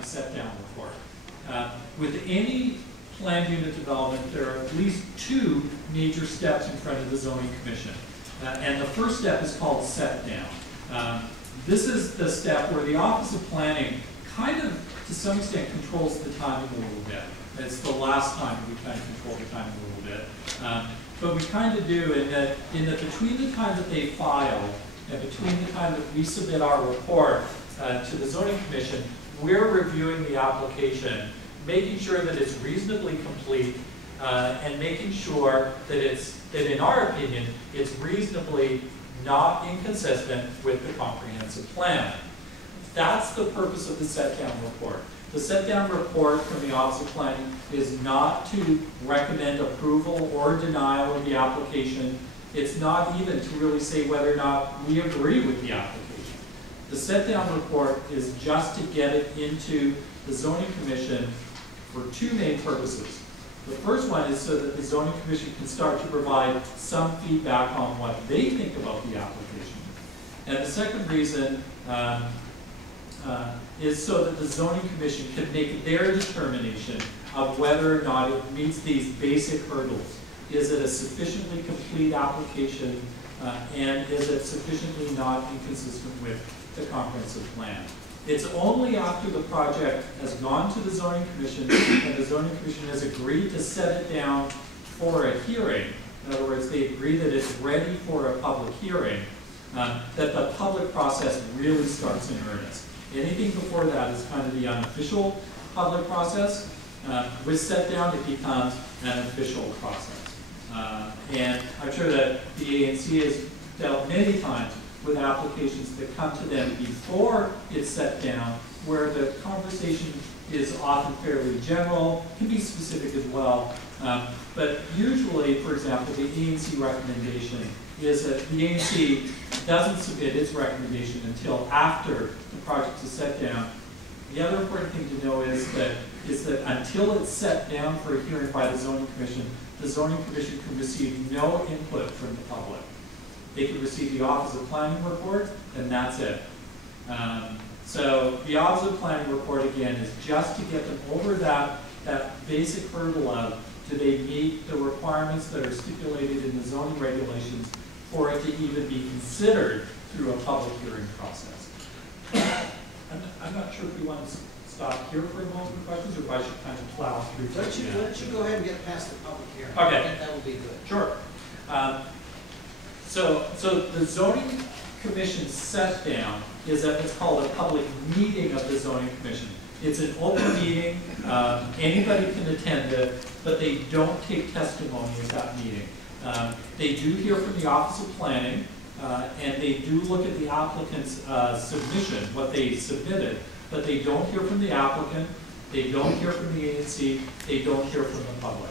Planning Set-Down Report. With any planned unit development, there are at least two major steps in front of the Zoning Commission. And the first step is called Set-Down. This is the step where the Office of Planning kind of, to some extent, controls the timing a little bit. It's the last time we kind of control the timing a little bit. But we kind of do in that between the time that they file and between the time that we submit our report to the Zoning Commission, we're reviewing the application, making sure that it's reasonably complete, and making sure that in our opinion, it's reasonably not inconsistent with the comprehensive plan. That's the purpose of the Set-Down Report. The Set-Down Report from the Office of Planning is not to recommend approval or denial of the application. It's not even to really say whether or not we agree with the application. The Set-Down Report is just to get it into the Zoning Commission for two main purposes. The first one is so that the Zoning Commission can start to provide some feedback on what they think about the application. And the second reason is so that the Zoning Commission can make their determination of whether or not it meets these basic hurdles. Is it a sufficiently complete application, and is it sufficiently not inconsistent with the comprehensive plan? It's only after the project has gone to the Zoning Commission and the Zoning Commission has agreed to set it down for a hearing, in other words, they agree that it's ready for a public hearing, that the public process really starts in earnest. Anything before that is kind of the unofficial public process. With Set-Down, it becomes an official process. And I'm sure that the ANC has dealt many times with applications that come to them before it's set down, where the conversation is often fairly general, can be specific as well. But usually, for example, the ANC recommendation is that the ANC doesn't submit its recommendation until after the project is set down. The other important thing to know is that until it's set down for a hearing by the Zoning Commission can receive no input from the public. They can receive the Office of Planning report, and that's it. So the Office of Planning report, again, is just to get them over that basic hurdle of, do they meet the requirements that are stipulated in the zoning regulations for it to even be considered through a public hearing process. I'm not sure if we want to stop here for a moment for questions, or if I should kind of plow through. Why don't you go ahead and get past the public hearing? Okay. I think that would be good. Sure. So the Zoning Commission set down is at what's called a public meeting of the Zoning Commission. It's an open meeting, anybody can attend it, but they don't take testimony at that meeting. They do hear from the Office of Planning, and they do look at the applicant's submission, what they submitted, but they don't hear from the applicant, they don't hear from the ANC, they don't hear from the public.